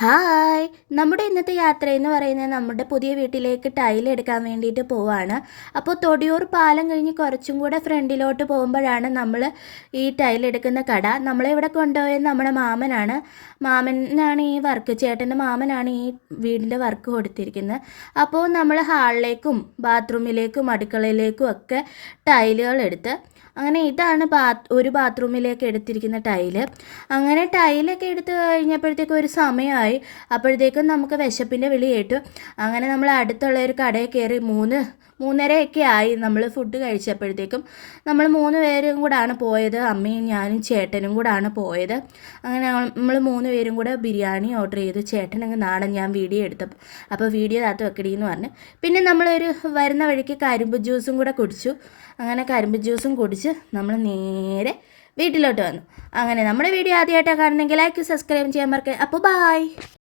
Hi! നമ്മുടെ ഇന്നത്തെ യാത്രയെന്ന് പറയുന്നത് നമ്മുടെ പുതിയ വീട്ടിലേക്ക് ടൈലെടുക്കാൻ വേണ്ടിയിട്ട് പോവാണ്. അപ്പോൾ തൊടിയൂർ പാലം കഴിഞ്ഞ് കുറച്ചും കൂടെ ഫ്രണ്ടിലോട്ട് പോകുമ്പോഴാണ് നമ്മൾ ഈ ടൈലെടുക്കുന്ന കട. നമ്മളെ ഇവിടെ കൊണ്ടുപോയത് നമ്മുടെ മാമനാണ്. മാമനാണ് ഈ വർക്ക്, ചേട്ടൻ്റെ മാമനാണ് ഈ വീടിൻ്റെ വർക്ക് കൊടുത്തിരിക്കുന്നത്. അപ്പോൾ നമ്മൾ ഹാളിലേക്കും ബാത്റൂമിലേക്കും അടുക്കളയിലേക്കും ഒക്കെ ടൈലുകൾ എടുത്ത് അങ്ങനെ ഇതാണ് ഒരു ബാത്റൂമിലേക്ക് എടുത്തിരിക്കുന്ന ടൈല്. അങ്ങനെ ടൈലൊക്കെ എടുത്ത് കഴിഞ്ഞപ്പോഴത്തേക്കും ഒരു സമയമായി. അപ്പോഴത്തേക്കും നമുക്ക് വിശപ്പിൻ്റെ വിളി കേട്ടു. അങ്ങനെ നമ്മൾ അടുത്തുള്ള ഒരു കടയിൽ കയറി 3:30 ആയി നമ്മൾ ഫുഡ് കഴിച്ചപ്പോഴത്തേക്കും. നമ്മൾ 3 പേരും കൂടാണ് പോയത്. അമ്മയും ഞാനും ചേട്ടനും കൂടാണ് പോയത്. അങ്ങനെ നമ്മൾ 3 പേരും കൂടെ ബിരിയാണി ഓർഡർ ചെയ്തു. ചേട്ടനങ്ങ് നാടൻ ഞാൻ വീഡിയോ എടുത്തപ്പോൾ അപ്പോൾ വീഡിയോ അകത്ത് വെക്കടി എന്ന് പറഞ്ഞു. പിന്നെ നമ്മളൊരു വരുന്ന വഴിക്ക് കരിമ്പ് ജ്യൂസും കൂടെ കുടിച്ചു. അങ്ങനെ കരിമ്പ് ജ്യൂസും കുടിച്ച് നമ്മൾ നേരെ വീട്ടിലോട്ട് വന്നു. അങ്ങനെ നമ്മുടെ വീഡിയോ ആദ്യമായിട്ടാണ് കാണുന്നെങ്കിൽ ലൈക്ക് സബ്സ്ക്രൈബ് ചെയ്യാൻ മറക്കരുത്. അപ്പോൾ ബൈ.